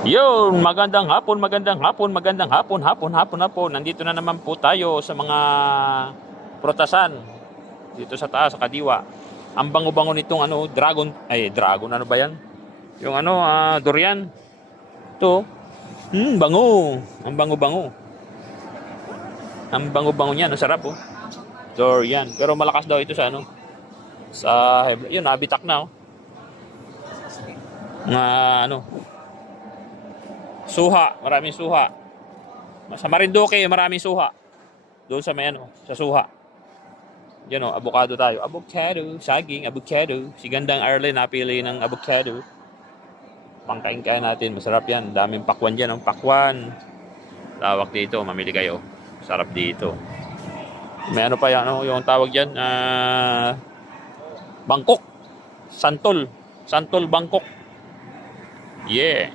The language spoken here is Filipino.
Yun, magandang hapon. Nandito na naman po tayo sa mga prutasan dito sa taas, sa Kadiwa. Ang bango-bango nitong dragon ano ba yan? Yung durian. Ito, bango. Ang bango-bango. Ang bango-bango niyan, ang sarap oh. Durian. Pero malakas daw ito sa yun, nabitak na oh. Nga suha, maraming suha. Sa Marinduque, maraming suha. Doon sa sa suha. Yan o, avocado tayo. Avocado, saging, avocado. Si Gandang Arlen napili ng avocado. Pangkain-kain natin, masarap yan. Daming pakwan dyan, pakwan. Tawag dito, mamili kayo. Sarap dito. May pa yan, yung tawag dyan, Bangkok. Santol. Santol Bangkok. Yeah.